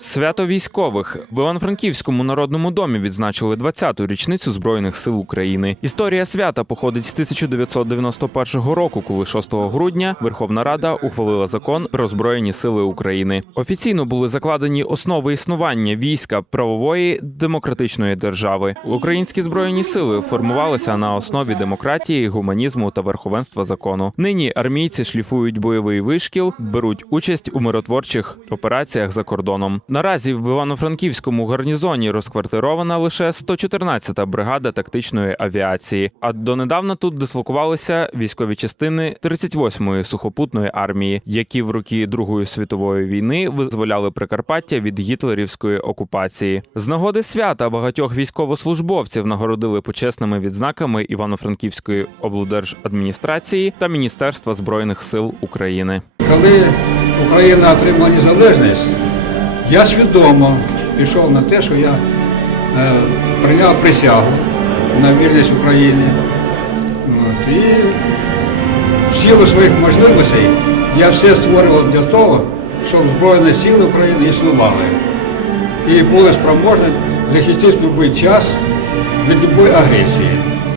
Свято військових в Івано-Франківському народному домі відзначили 20-ту річницю Збройних сил України. Історія свята походить з 1991 року, коли 6 грудня Верховна Рада ухвалила закон про збройні сили України. Офіційно були закладені основи існування війська правової демократичної держави. Українські збройні сили формувалися на основі демократії, гуманізму та верховенства закону. Нині армійці шліфують бойовий вишкіл, беруть участь у миротворчих операціях за кордоном. Наразі в Івано-Франківському гарнізоні розквартирована лише 114-та бригада тактичної авіації. А донедавна тут дислокувалися військові частини 38-ї сухопутної армії, які в роки Другої світової війни визволяли Прикарпаття від гітлерівської окупації. З нагоди свята багатьох військовослужбовців нагородили почесними відзнаками Івано-Франківської облдержадміністрації та Міністерства збройних сил України. Коли Україна отримала незалежність, я свідомо пішов на те, що я е, прийняв присягу на вірність Україні. От, і в силу своїх можливостей я все створював для того, щоб Збройні сили України існували. І були спроможні захистити будь-який час від будь-якої агресії.